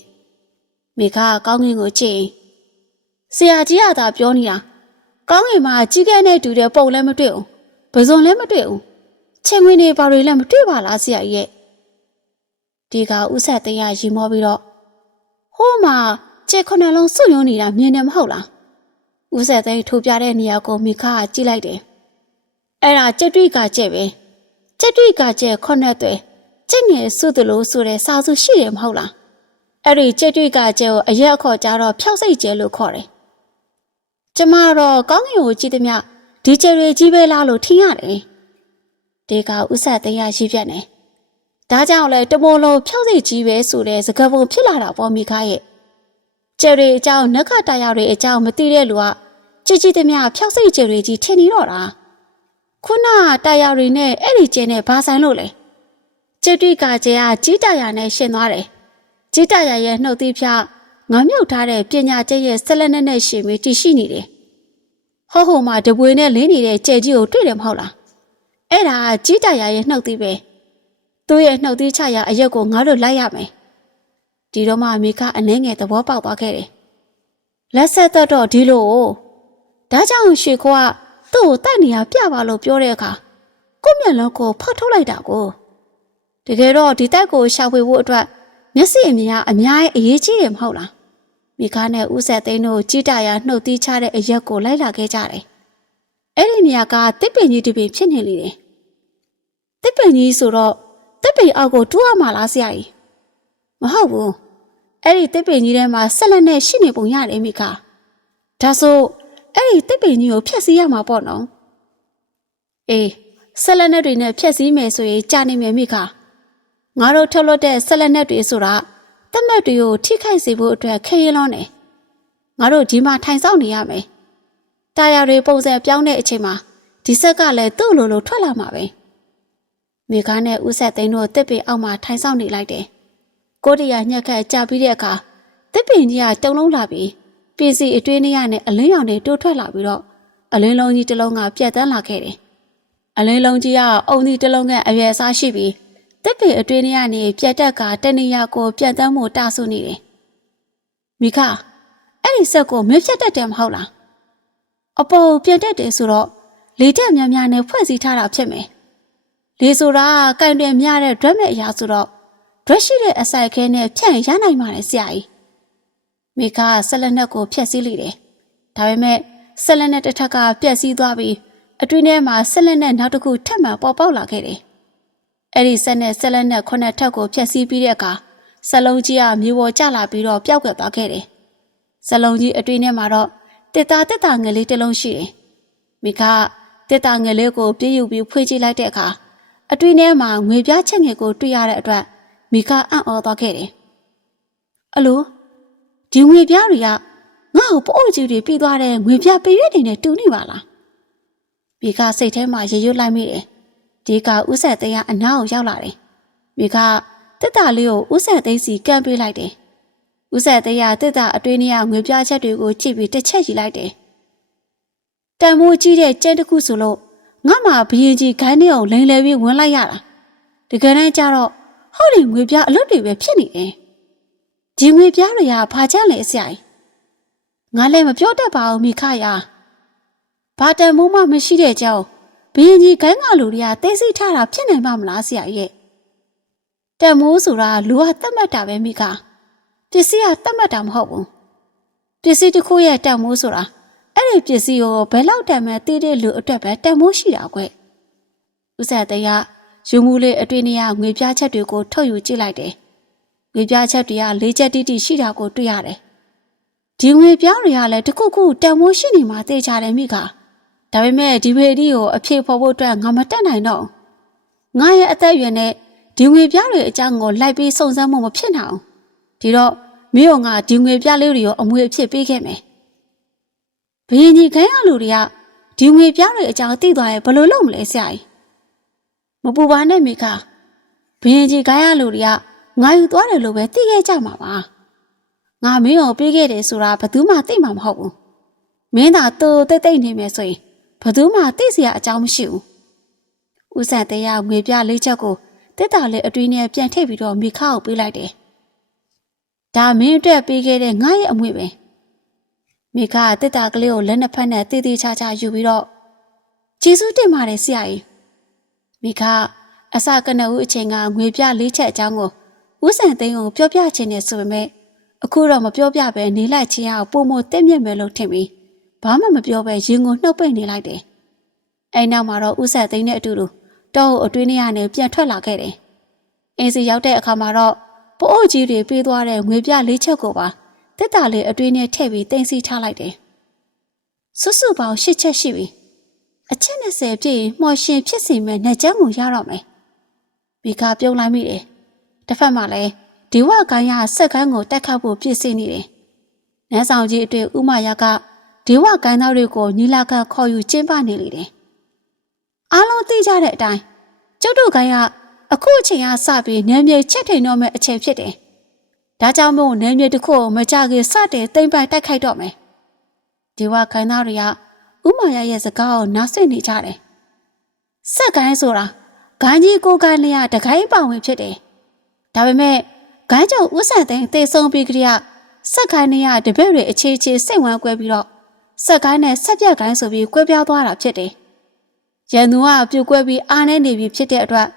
မိခကကောင်းကင်ကိုကြည့်ဆရာကြီးကသာပြောနေတာကောင်းကင်မှာကြီးကဲနဲ့တူတဲ့ပုံလည်းမတွေ့ဘူးပဇွန်လည်းမတွေ့ဘူးချိန်ဝေနေဘာတွေလည်းမတွေ့ပါလားဆရာကြီးရဲ့ဒီကဥဆက်သိရရီမောပြီးတော့ဟိုးမှာခြေခုနှလုံးစွန့်ယုံနေတာမြင်တယ်မဟုတ်လားဦးဆက်သိန်းထိုးပြတဲ့နေရာကိုမိခကကြည့်လိုက်တယ်အဲ့ဒါကြက်တွေ့ကကြက်ပဲ ကြက်တွေ့ကကြက်ခုနှစ်သွဲကြက်ငယ်စုသလိုဆိုတဲ့စာစုရှိတယ်မဟုတ်လားအဲ့ဒီကြက်တွေ့ကကြက်ကိုအရက်အခေါ်ကြတော့ဖြောက်စိတ်ကျဲလို့ခေါ်တယ်ကျမတော့ကောင်းကင်ကိုကြည့်သမျှဒီကြက်တွေကြီးပဲလားလို့ထင်ရတယ်ဒီကဦးဆက်သိန်းရရှိပြတ်နေဒါကြောင့်လဲတမိုးလုံးဖြောက်စိတ်ကြီးပဲဆိုတဲ့စကားပုံဖြစ်လာတာပေါ့မိခရဲ့ကျယ်တွေအကြောင်းနက္ခတာယာတွေအကြောင်းမသိတဲ့လူကကြည်ကြည်သမျှဖြောက်စိတ်ကျယ်တွေကြီးထင်နေတော့တာ ခုနတာယာတွေနဲ့အဲ့ဒီကျယ်နဲ့ဘာဆိုင်လို့လဲကျက်တွေ့ကကျယ်ကကြီးတာယာနဲ့ရှင်သွားတယ်ကြီးတာယာရဲ့နှုတ်သီးဖြားငါမြုပ်ထားတဲ့ပညာကျက်ရဲ့ဆက်လက်နဲ့နဲ့ရှင်ပြီးတည်ရှိနေတယ်ဟောဟိုမှာတပွေနဲ့လင်းနေတဲ့ကျယ်ကြီးကိုတွေ့တယ်မဟုတ်လားအဲ့ဒါကြီးတာယာရဲ့နှုတ်သီးပဲသူ့ရဲ့နှုတ်သီးချရာအရက်ကိုငါတို့လိုက်ရမယ်ဒီတော့မှမိကအနှဲငယ်သဘောပေါက်သွားခဲ့တယ်။လက်ဆက်တော့တော့ဒီလိုဒါကြောင့်ရွှေခွားက သူ့ကိုတိုက်နေရပြပါလို့ပြောတဲ့အခါကိုမျက်လုံးကိုဖောက်ထုတ်လိုက်တာကိုတကယ်တော့ဒီတိုက်ကိုရှာဖွေဖို့အတွက်မျက်စိအမြင်ကအများကြီးအရေးကြီးတယ်မဟုတ်လားမိခါနဲ့ဦးဆက်သိန်းတို့ကြီးတာရနှုတ်သီးချတဲ့အရက်ကိုလိုက်လာခဲ့ကြတယ်အဲ့ဒီနေရာကတစ်ပင်ကြီးတစ်ပင်ဖြစ်နေလေတယ်တစ်ပင်ကြီးဆိုတော့တစ်ပင်အောက်ကိုတူးရမှာလားဆရာကြီးမဟုတ်ဘူးအဲ့ဒီတစ်ပင်ကြီးထဲမှာဆက်လက်နဲ့ရှိနေပုံရတယ်မိခဒါဆို အဲ့ဒီတစ်ပင်ကြီးကိုဖျက်ဆီးရမှာပေါ့နော်အေးဆက်လက်နဲ့တွေနဲ့ဖျက်ဆီးမယ်ဆိုရင်ကြာနေမယ်မိခငါတို့ထုတ်လွှတ်တဲ့ဆက်လက်နဲ့တွေဆိုတာတက်မက်တွေကိုထိခိုက်စေဖို့အတွက်ခရင်လုံးနေငါတို့ဒီမှာထိုင်ဆောင်နေရမယ်တာယာတွေပုံစံပြောင်းတဲ့အချိန်မှာဒီဆက်ကလည်းသူ့လိုလိုထွက်လာမှာပဲမိခနဲ့ဦးဆက်သိန်းတို့တစ်ပင်အောက်မှာထိုင်ဆောင်နေလိုက်တယ်ကိုတရာညက်ခတ်ကြာပြီးတဲ့အခါတစ်ပင်ကြီးကတုံလုံးလာပြီး ပြည်စီအတွင်းထဲရနဲ့အလင်းရောင်တွေတိုးထွက်လာပြီးတော့အလင်းလုံးကြီးတစ်လုံးကပြတ်တန်းလာခဲ့တယ်။အလင်းလုံးကြီးကအုံကြီးတစ်လုံးကအရွယ်အစားရှိပြီးတစ်ပင်အတွင်းထဲရနေပြတ်တက်ကတနေရကိုပြတ်တန်းမှုတဆုနေတယ်။မိခအဲ့ဒီဆက်ကိုမင်းဖြတ်တတ်တယ်မဟုတ်လား။အပေါ်ပြတ်တတ်တယ်ဆိုတော့လေတက်များများနဲ့ဖွဲ့စည်းထားတာဖြစ်မယ်။လေဆိုတာကင်တယ်များတဲ့ drum ရဲ့အရာဆိုတော့ဒရက်ရှိတဲ့အစိုက်ခဲနဲ့ဖြန့်ရနိုင်ပါတယ်ဆရာကြီး မိကဆက်လက်နက်ကိုဖျက်ဆီးလိုက်တယ်ဒါပေမဲ့ဆက်လက်နက်တစ်ထက်ကပြက်စီးသွားပြီးအတွင်းထဲမှာဆက်လက်နက်နောက်တစ်ခုထပ်မံပေါ်ပေါက်လာခဲ့တယ်အဲ့ဒီဆက်နဲ့ဆက်လက်နက်ခုနှစ်ထပ်ကိုဖျက်ဆီးပြီးတဲ့အခါစလုံးကြီးကမြေပေါ်ကျလာပြီးတော့ပျောက်ကွယ်သွားခဲ့တယ်စလုံးကြီးအတွင်းထဲမှာတော့တစ်တာတစ်တာငယ်လေးတစ်လုံးရှိတယ်မိကတစ်တာငယ်လေးကိုပြေးယူပြီးဖွေးကြည့်လိုက်တဲ့အခါအတွင်းထဲမှာငွေပြားချက်ငယ်ကိုတွေ့ရတဲ့အတွက်မိကအံ့ဩသွားခဲ့တယ်။အလို ဒီငွေပြားတွေကငါ့ကိုပို့ကြီးတွေပြီးသွားတဲ့ငွေပြားပေးရွက်တွေနဲ့တူနေပါလား။မိကစိတ်ထဲမှာရရွတ်လိုက်မိတယ်။ဒီကဥဆက်သိန်းကအနားကိုရောက်လာတယ်။မိကတက်တာလေးကိုဥဆက်သိန်းစီကန့်ပေးလိုက်တယ်။ဥဆက်သိန်းကတက်တာအတွင်းထဲကငွေပြားချက်တွေကိုကြည့်ပြီးတစ်ချက်ယူလိုက်တယ်။တန်မိုးကြီးတဲ့ကျဲတစ်ခုဆိုလို့ငါမှဘရင်ကြီးခန်းထဲကိုလိန်လဲပြီးဝင်လိုက်ရတာ။တကယ်တမ်းကျတော့ဟောဒီငွေပြားအလွတ်တွေပဲဖြစ်နေတယ်။ ဒီငွေပြားတွေကဘာကြလဲဆရာကြီး။ငါလည်းမပြောတတ်ပါဘူးမိခရာ။ဘာတန်မိုးမှမရှိတဲ့ကြောင်းဘရင်ကြီးခိုင်းကလူတွေကသိသိထားတာဖြစ်နိုင်ပါမလားဆရာကြီးရဲ့။တန်မိုးဆိုတာလူကတတ်မှတ်တာပဲမိခ။ပစ္စည်းကတတ်မှတ်တာမဟုတ်ဘူး။ပစ္စည်းတစ်ခုရဲ့တန်မိုးဆိုတာအဲ့ဒီပစ္စည်းကိုဘယ်လောက်တန်မှသိတဲ့လူအတွက်ပဲတန်မိုးရှိတာကွ။ဥစ္စာတရားယူမှုလေးအတွင်းထဲကငွေပြားချက်တွေကိုထုတ်ယူကြည့်လိုက်တယ်။ ငွေပြားချက်တွေကလေးချက်တိတိရှိတာကိုတွေ့ရတယ်။ဒီငွေပြားတွေကလည်းတခုခုတန်မိုးရှိနေမှသိကြတယ်မိက။ဒါပေမဲ့ဒီဝေဒီကိုအဖြေဖော်ဖို့အတွက်ငါမတက်နိုင်တော့။ငါရဲ့အသက်အရွယ်နဲ့ဒီငွေပြားတွေအကြောင်းကိုလိုက်ပြီးစုံစမ်းမှုမဖြစ်နိုင်အောင်။ဒီတော့မင်းတို့ငါဒီငွေပြားလေးတွေကိုအမွေအဖြစ်ပေးခဲ့မယ်။ဘယင်ကြီးခိုင်းရလူတွေကဒီငွေပြားတွေအကြောင်းသိသွားရင်ဘယ်လိုလုပ်မလဲဆရာကြီးမပူပါနဲ့မိခဘရင်ကြီးခိုင်းရလူတွေက ငါယူသွားတယ်လို့ပဲသိခဲ့ကြမှာပါငါမင်းကိုပေးခဲ့တယ်ဆိုတာဘယ်သူမှသိမှာမဟုတ်ဘူးမင်းသာတူတိတ်တိတ်နေမယ်ဆိုရင်ဘယ်သူမှသိစရာအကြောင်းမရှိဘူးဦးဆန်တဲ့ရငွေပြလေးချက်ကိုတက်တာလေးအတွင်းနဲ့ပြန်ထည့်ပြီးတော့မိခါကိုပေးလိုက်တယ်ဒါမင်းအတွက်ပေးခဲ့တဲ့ငါရဲ့အမွေပဲမိခါကတက်တာကလေးကိုလက်နှစ်ဖက်နဲ့တည်တည်ချာချာယူပြီးတော့ကျေးဇူးတင်ပါတယ်ဆရာကြီးမိခါအစကနဦးအချိန်ကငွေပြလေးချက်အကြောင်းကို ဦးဆန်သိန်းကိုပြောပြချင်တယ်ဆိုပေမဲ့အခုတော့မပြောပြပဲနေလိုက်ချင်းအောင်ပုံမတက်မြက်မယ်လို့ထင်ပြီးဘာမှမပြောပဲရင်ကိုနှုတ်ပိတ်နေလိုက်တယ်။အဲနောက်မှာတော့ဦးဆက်သိန်းနဲ့အတူတူတောအအတွင်းထဲကနေပြန်ထွက်လာခဲ့တယ်။အင်းစီရောက်တဲ့အခါမှာတော့ပိုးအိုကြီးတွေပေးသွားတဲ့ငွေပြလေးချက်ကိုပါတက်တာလေးအတွင်းထဲထည့်ပြီးတင်စီထားလိုက်တယ်။စွစုပေါင်း၈ချက်ရှိပြီ။အချက်20ပြည့်ရင်မှော်ရှင်ဖြစ်စီမဲ့နှက်ချမ်းကိုရတော့မယ်။မိခါပြုံးလိုက်မိတယ်။ တစ်ဖက်မှာလည်းဒီဝကိုင်းရဆက်ကန်းကိုတက်ခတ်ဖို့ပြည့်စည်နေတယ်။နန်းဆောင်ကြီးအတွေ့ဥမာရကဒီဝကိုင်းသားတွေကိုညီလာခံခေါ်ယူကျင်းပနေလေတယ်။အားလုံးသိကြတဲ့အတိုင်းကျုပ်တို့ကိုင်းကအခုအချိန်ကစပြီးနယ်မြေချက်ထိန်တော့မဲ့အချိန်ဖြစ်တယ်။ဒါကြောင့်မို့နယ်မြေတစ်ခုကိုမကြခင်စတင်သိမ့်ပိုင်တိုက်ခိုက်တော့မယ်။ဒီဝကိုင်းသားတွေကဥမာရရဲ့စကားကိုနားဆွနေကြတယ်။ဆက်ကိုင်းဆိုတာဂိုင်းကြီးကိုကိုင်းလျာတကိုင်းပောင်ဝင်ဖြစ်တယ်။ ဒါပေမဲ့ဂိုင်းကျော်ဥဆန်သိန်းတေဆုံးပြီးကြရဆက်ခိုင်းနေရတပည့်တွေအခြေချေစိတ်ဝမ်းကွဲပြီးတော့ဆက်ကိုင်းနဲ့ဆက်ပြက်ကိုင်းဆိုပြီးကွဲပြားသွားတာဖြစ်တယ်။ရန်သူကပြုတ်ကွဲပြီးအားနေနေပြီဖြစ်တဲ့အတွက်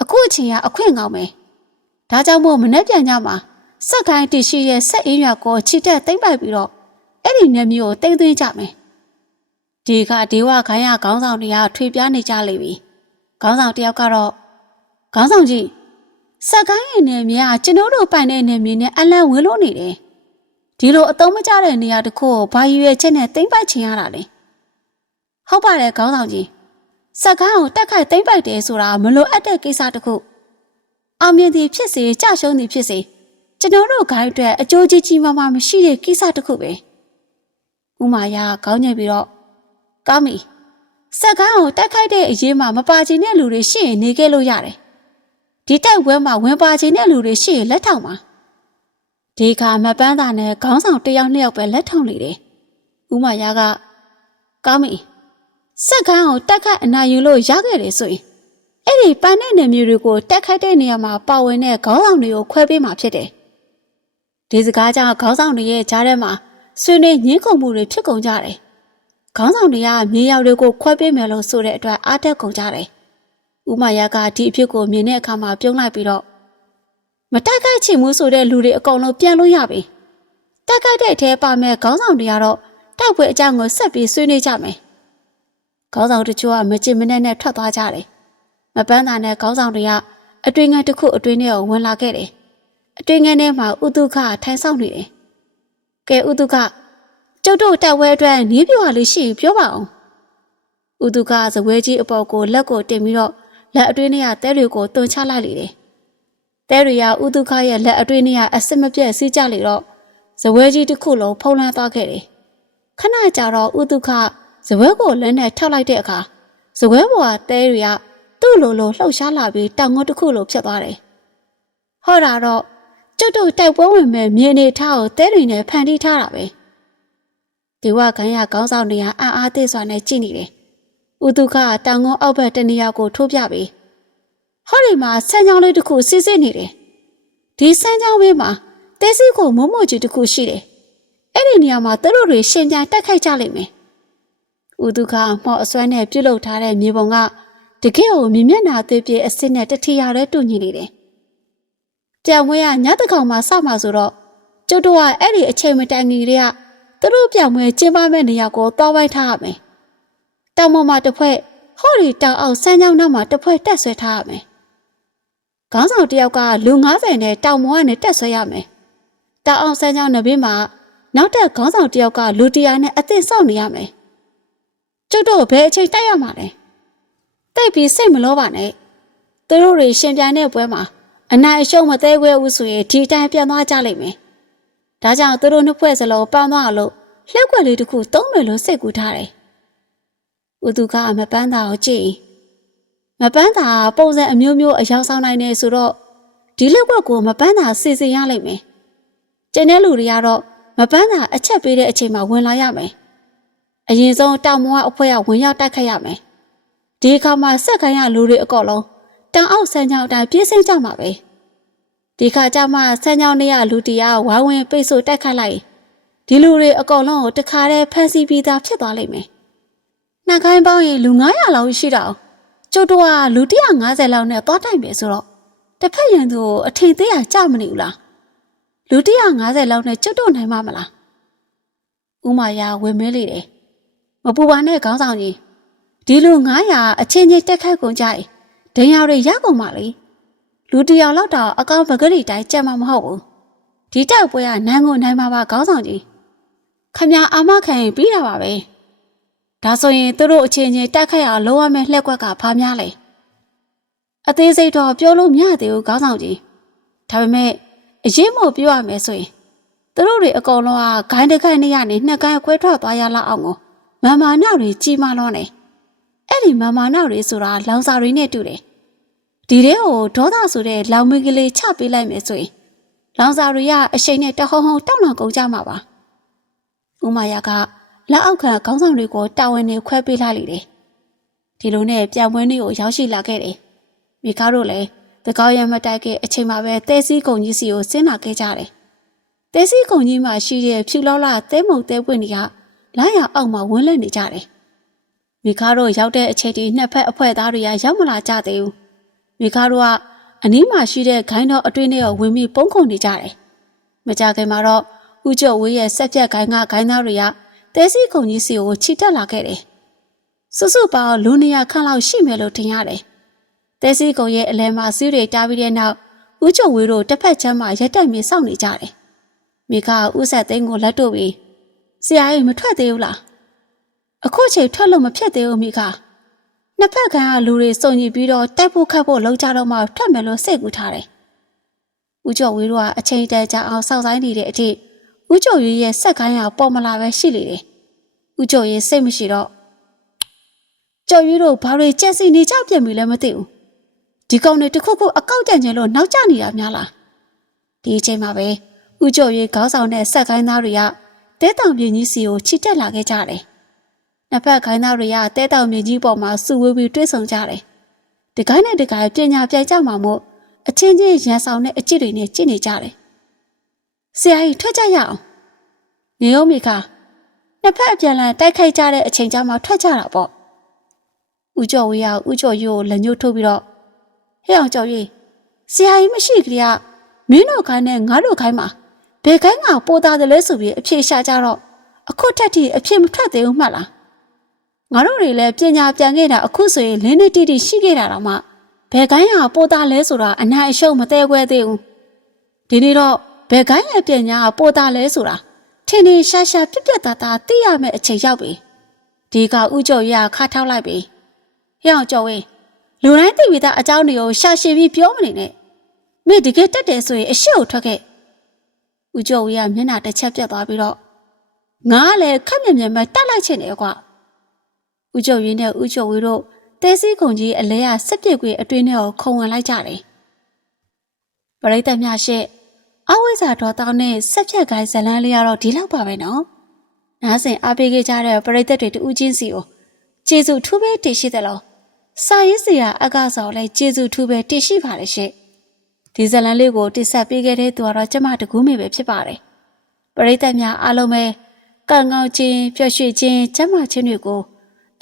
အခုအချိန်ကအခွင့်ကောင်းမယ်။ဒါကြောင့်မို့မနှက်ပြန်ကြမှာဆက်ကိုင်းတရှိရဲ့ဆက်အင်းရွာကိုချီတက်သိမ့်ပိုက်ပြီးတော့အဲ့ဒီနေမျိုးကိုတိမ့်သွင်းကြမယ်။ဒီကဒေဝခိုင်းရခေါင်းဆောင်တွေကထွေပြားနေကြလိမ့်ပြီ။ခေါင်းဆောင်တယောက်ကတော့ခေါင်းဆောင်ကြီး စက်ကိုင်းရဲ့နေမြေကကျွန်တော်တို့ပိုင်တဲ့နေမြေနဲ့အလန့်ဝေလို့နေတယ်။ဒီလိုအသုံးမကျတဲ့နေရာတစ်ခုကိုဘာရွေချက်နဲ့တိမ့်ပိုက်ချင်ရတာလဲ။ဟုတ်ပါတယ်ခေါင်းဆောင်ကြီး။စက်ကိုင်းကိုတက်ခိုက်တိမ့်ပိုက်တယ်ဆိုတာမလိုအပ်တဲ့ကိစ္စတစ်ခု။အောင်မြင်သည်ဖြစ်စေကြရှုံးသည်ဖြစ်စေကျွန်တော်တို့ဂိုင်းအတွက်အကျိုးကြီးကြီးမားမားမရှိတဲ့ကိစ္စတစ်ခုပဲ။ဥမာရခေါင်းညက်ပြီးတော့ကောင်းပြီ။စက်ကိုင်းကိုတက်ခိုက်တဲ့အရေးမှာမပါချင်တဲ့လူတွေရှိရင်နေခဲ့လို့ရတယ်။ ဒီတိုက်ပွဲမှာဝင်ပါချင်တဲ့လူတွေရှိရင်လက်ထောင်ပါဒီခါမပန်းသာနဲ့ခေါင်းဆောင်တယောက်နှစ်ယောက်ပဲလက်ထောင်နေတယ်ဥမာရကကောင်းပြီစက်ကိုင်းကိုတက်ခတ်အနာယူလို့ရခဲ့တယ်ဆိုရင်အဲ့ဒီပန်းတဲ့နေမျိုးတွေကိုတက်ခိုက်တဲ့နေရာမှာပါဝင်တဲ့ခေါင်းဆောင်တွေကိုခွဲပေးမှာဖြစ်တယ်ဒီစကားကြောင့်ခေါင်းဆောင်တွေရဲ့ကြားထဲမှာဆွေးနွေးညှင်းခုန်မှုတွေဖြစ်ကုန်ကြတယ်ခေါင်းဆောင်တွေကမြေရောက်တွေကိုခွဲပေးမယ်လို့ဆိုတဲ့အတွက်အားတက်ကုန်ကြတယ် ဥမာရကဒီအဖြစ်ကိုမြင်တဲ့အခါမှာပြုံးလိုက်ပြီးတော့မတိုက်ခိုက်ချင်မှုဆိုတဲ့လူတွေအကုန်လုံးပြန်လို့ရပြီတိုက်ခိုက်တဲ့အထဲပါမဲ့ခေါင်းဆောင်တွေကတော့တိုက်ပွဲအကြောင်းကိုဆက်ပြီးဆွေးနွေးကြမယ်ခေါင်းဆောင်တချို့ကမချင်မနဲ့နဲ့ထွက်သွားကြတယ်မပန်းသာနဲ့ခေါင်းဆောင်တွေကအတွင်ငယ်တစ်ခုအတွင်ထဲကိုဝင်လာခဲ့တယ်အတွင်ငယ်ထဲမှာဥတုခထိုင်ဆောင်နေတယ်ကဲဥတုခကျုပ်တို့တိုက်ပွဲအတွက်နီးပြွားလေးရှိရင်ပြောပါအောင်ဥတုခဇပွဲကြီးအပေါ်ကိုလက်ကိုတင်ပြီးတော့ လက်အတွင်းထဲကတဲတွေကိုတွန်ချလိုက်လေတယ်။တဲတွေကဥဒုခရဲ့လက်အတွင်းထဲကအစစ်မပြတ်စီးကြလေတော့ဇပွဲကြီးတစ်ခုလုံးဖုံးလွှမ်းသွားခဲ့တယ်။ခဏကြာတော့ဥဒုခဇပွဲကိုလက်နဲ့ထောက်လိုက်တဲ့အခါဇပွဲပေါ်ကတဲတွေကသူ့လိုလိုလှုပ်ရှားလာပြီးတောင်ငုတ်တစ်ခုလိုဖြစ်သွားတယ်။ဟောတာတော့ကျွတ်တို့တိုက်ပွဲဝင်မဲ့မြေနေထားကိုတဲတွေနဲ့ဖန်တီးထားတာပဲ။ဒီဝခံရကောင်းဆောင်နေရအံ့အားသည့်စွာနဲ့ကြည့်နေတယ်။ ဥတုခတောင်ကုန်းအောက်ဘက်တနေရာကိုထိုးပြပြီးဟောဒီမှာဆန်းချောင်းလေးတစ်ခုစီးစစ်နေတယ်။ဒီဆန်းချောင်းဘေးမှာတဲစီကိုမုံမုံကြီးတစ်ခုရှိတယ်။အဲ့ဒီနေရာမှာသူတို့တွေရှင်ပြန်တက်ခိုက်ကြလိမ့်မယ်။ဥတုခမော့အစွမ်းနဲ့ပြုတ်လုထားတဲ့မြေပုံကတကယ်ကိုမြမျက်နာသေးပြည့်အစ်စ်နဲ့တထီရတဲ့တူညီနေတယ်။ပြန်ဝဲကညတကောင်မှစမှာဆိုတော့ကျုပ်တို့ကအဲ့ဒီအချိန်မတိုင်ခင်လေးကသူတို့ပြန်ဝဲကျင်းပမဲ့နေရာကိုတောင်းဝိုင်းထားရမယ်။ တောင်ပေါ်မှာတစ်ဖွဲ့ဟောဒီတောင်အောင်ဆန်းချောင်းနောက်မှာတစ်ဖွဲ့တက်ဆွဲထားရမယ်။ခေါင်းဆောင်တယောက်ကလူ90နဲ့တောင်ပေါ်ကနေတက်ဆွဲရမယ်။တောင်အောင်ဆန်းချောင်းနဘေးမှာနောက်တက်ခေါင်းဆောင်တယောက်ကလူတရာနဲ့အသစ်စောင့်နေရမယ်။ကျုပ်တို့ဘယ်အချိန်တိုက်ရမှာလဲ။တိုက်ပြီးစိတ်မလောပါနဲ့။သူတို့တွေရှင်ပြိုင်တဲ့ပွဲမှာအနိုင်အရှုံးမသေးခွဲဘူးဆိုရင်ဒီတိုင်းပြန်သွားကြလိမ့်မယ်။ဒါကြောင့်သူတို့နှစ်ဖွဲ့စလုံးပန်းသွားလို့လှက်ွက်လေးတစ်ခုသုံးမယ်လို့စိတ်ကူးထားတယ်။ ဥသူကမပန်းသားကိုကြည့်မပန်းသားပုံစံအမျိုးမျိုးအယောင်ဆောင်နိုင်နေဆိုတော့ဒီလက်ွက်ကိုမပန်းသားစီစဉ်ရလိမ့်မယ်။ကျန်တဲ့လူတွေကတော့မပန်းသာအချက်ပေးတဲ့အချိန်မှာဝင်လာရမယ်။အရင်ဆုံးတောင်မွားအဖွဲ့ကဝင်ရောက်တိုက်ခတ်ရမယ်။ဒီအခါမှာစက်ကိုင်းရလူတွေအကောလုံးတောင်အောက်ဆန်းချောင်းအတိုင်းပြေးစိမ့်ကြမှာပဲ။ဒီခါကျမှဆန်းချောင်းနေရလူတီကဝိုင်းဝင်ပိတ်ဆို့တိုက်ခတ်လိုက်ဒီလူတွေအကောင်လုံးကိုတခါတည်းဖမ်းဆီးပြီးသားဖြစ်သွားလိမ့်မယ်။ နှာခိုင်းပေါင်းရင်လူ900လောက်ရှိတော့ကျုပ်တို့ကလူ150လောက်နဲ့သွားတိုက်မယ်ဆိုတော့တစ်ဖက်ရန်သူကိုအထင်သေးရကြမနေဘူးလား။လူ150လောက်နဲ့ကျုပ်တို့နိုင်မှာမလား။ဥမာယာဝင်မဲလေတယ်။မပူပါနဲ့ခေါင်းဆောင်ကြီးဒီလူ900အချင်းချင်းတက်ခတ်ကုန်ကြ၏ဒဏ်ရာတွေရကုန်ပါလေ။လူတယောက်လောက်တော့အကောင်ပကတိတိုင်းကြက်မှာမဟုတ်ဘူး။ဒီတိုက်ပွဲကနိုင်ကိုနိုင်မှာပါခေါင်းဆောင်ကြီး။ခမအာမခံရင်ပြီးတာပါပဲ ဒါဆိုရင်သူတို့အချင်းချင်းတက်ခတ်ရအောင်လုပ်ရမယ့်လှက်ကွက်ကဘာများလဲအသေးစိတ်တော့ပြောလို့မရသေးဘူးခေါင်းဆောင်ကြီးဒါပေမဲ့အရင်မို့ပြောရမယ်ဆိုရင်သူတို့တွေအကုန်လုံးကဂိုင်းတစ်ခိုင်နဲ့ရနေနှစ်ကိုင်းခွဲထွက်သွားရလောက်အောင်ကိုမမာနောက်တွေကြီးမားလွန်းနေအဲ့ဒီမမာနောက်တွေဆိုတာလောင်စာတွေနဲ့တူတယ်ဒီတဲ့ကိုဒေါသဆိုတဲ့လောင်မီကလေးချပေးလိုက်မယ်ဆိုရင်လောင်စာတွေကအရှိန်နဲ့တဟုံဟုံတောက်လာကုန်ကြမှာပါဥမာယာက လက်အောက်ခံခေါင်းဆောင်တွေကိုတာဝန်တွေခွဲပေးလိုက်လေတယ်ဒီလိုနဲ့ပြန်ပွဲတွေကိုရောက်ရှိလာခဲ့တယ်မိကားတို့လည်းတကောက်ရမတိုက်ခဲ့အချိန်မှာပဲတဲစည်းကုံကြီးစီကိုဆင်းလာခဲ့ကြတယ်တဲစည်းကုံကြီးမှာရှိတဲ့ဖြူလောက်လာတဲမုံတဲပွင့်တွေကလာရအောက်မှာဝန်းလက်နေကြတယ်မိကားတို့ရောက်တဲ့အချိန်ဒီနှစ်ဖက်အဖွဲ့သားတွေကရောက်မလာကြသေးဘူးမိကားတို့ကအနီးမှာရှိတဲ့ခိုင်းတော်အတွင်းထဲကိုဝင်ပြီးပုံခုန်နေကြတယ်မကြခင်မှာတော့ဦးကျော်ဝေးရဲ့ဆက်ပြက်ခိုင်းကခိုင်းသားတွေက တဲစီကုံကြီးစီကိုခြိတက်လာခဲ့တယ်။စွစွပေါင်းလူနေရခန့်လောက်ရှိမယ်လို့ထင်ရတယ်။တဲစီကုံရဲ့အလဲမှာစီးတွေတားပြီးတဲ့နောက်ဦးကျော်ဝေးတို့တစ်ဖက်ချမ်းမှာရက်တက်မြေစောင့်နေကြတယ်။မိကဦးဆက်သိန်းကိုလက်တို့ပြီးဆရာကြီးမထွက်သေးဘူးလား။အခုချိန်ထွက်လို့မဖြစ်သေးဘူးမိက။နှစ်ဖက်ကလူတွေစုံညီပြီးတော့တိုက်ဖို့ခတ်ဖို့လုံးကြတော့မှထွက်မယ်လို့စိတ်ကူးထားတယ်။ဦးကျော်ဝေးတို့ကအချိန်တန်ကြာအောင်စောင့်ဆိုင်နေတဲ့အထိ ဦးကျော်ရွေးရဲ့ဆက်ကိုင်းရပေါ်မလာပဲရှိလေတယ်။ဦးကျော်ရွေးစိတ်မရှိတော့ကျော်ရွေးတို့ဘာတွေကြက်စီနေကြပြင်ပြီလဲမသိဘူး။ဒီကောင်တွေတခုခုအကောက်တန်ကျင်လို့နောက်ကျနေတာများလား။ဒီအချိန်မှာပဲဦးကျော်ရွေးခေါင်းဆောင်တဲ့ဆက်ကိုင်းသားတွေကတဲတောင်ပြင်းကြီးစီကိုချီတက်လာခဲ့ကြတယ်။နှစ်ဖက်ခိုင်းသားတွေကတဲတောင်ပြင်းကြီးပေါ်မှာစုဝေးပြီးတွေ့ဆုံကြတယ်။ဒီကိုင်းနဲ့ဒီကိုင်းပညာပြိုင်ကြမှာမို့အချင်းချင်းရန်ဆောင်တဲ့အကြည့်တွေနဲ့ကြည့်နေကြတယ်။ ဆရာကြီးထွက်ကြရအောင်နေအောင်မိခါနှစ်ဖက်အပြန်လန်တိုက်ခိုက်ကြတဲ့အချိန်ကြမှာထွက်ကြတာပေါ့ဦးကျော်ဝေးကဦးကျော်ရိုးကိုလက်ညှိုးထိုးပြီးတော့ဟဲ့အောင်ကျော်ရီဆရာကြီးမရှိကြရမင်းတို့ခိုင်းနဲ့ငါတို့ခိုင်းမှာဘယ်ခိုင်းကပိုသားတယ်လဲဆိုပြီးအဖြေရှာကြတော့အခုထက်ထိအဖြေမထွက်သေးဘူးမှတ်လားငါတို့တွေလည်းပညာပြန်ခဲ့တာအခုဆိုရင်လင်းနေတိတိရှိခဲ့တာတော့မှဘယ်ကိုင်းကပိုသားလဲဆိုတာအနိုင်အရှုံးမသေးခွဲသေးဘူးဒီနေ့တော့ ဘယ်ကိုင်းရဲ့ပညာကပိုသားလဲဆိုတာထင်းထင်းရှားရှားပြက်ပြက်သားသားသိရမယ့်အချိန်ရောက်ပြီဒီကဥကျော်ရခါထောက်လိုက်ပြီဟဲ့အောင်ကျော်ဝင်းလူတိုင်းသိပြီးသားအကြောင်းတွေကိုရှာရှည်ပြီးပြောမနေနဲ့မိတကယ်တက်တယ်ဆိုရင်အရှိကိုထွက်ခဲ့ဥကျော်ဝင်းကမျက်နှာတစ်ချက်ပြတ်သွားပြီးတော့ငါကလည်းခက်မြက်မြက်မတက်လိုက်ချင်တယ်ကွာဥကျော်ရင်းနဲ့ဥကျော်ဝေတို့တဲစည်းကုံကြီးအလဲရစက်ပြစ်ကွေအတွင်းထဲကိုခုံဝင်လိုက်ကြတယ်ပရိသတ်များရှေ့ အဝိဇ္ဇာတော်တောင်းနဲ့ဆက်ဖြတ်ကိုင်းဇလန်းလေးကတော့ဒီလောက်ပါပဲနော်။နားဆင်အားပေးခဲ့ကြတဲ့ပရိသတ်တွေတူးချင်းစီကိုကျေးဇူးထူးပဲတည်ရှိတယ်လို့စာရေးစရာအကဆော်လည်းကျေးဇူးထူးပဲတည်ရှိပါလေရှင့်။ဒီဇလန်းလေးကိုတိဆက်ပေးခဲ့တဲ့သူကတော့ကျမတကူးမေပဲဖြစ်ပါတယ်။ပရိသတ်များအားလုံးပဲကံကောင်းခြင်းပျော်ရွှင်ခြင်းကျမ်းမာခြင်းတွေကို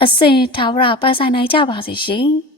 အစဉ်ထာဝရပိုင်ဆိုင်နိုင်ကြပါစေရှင်။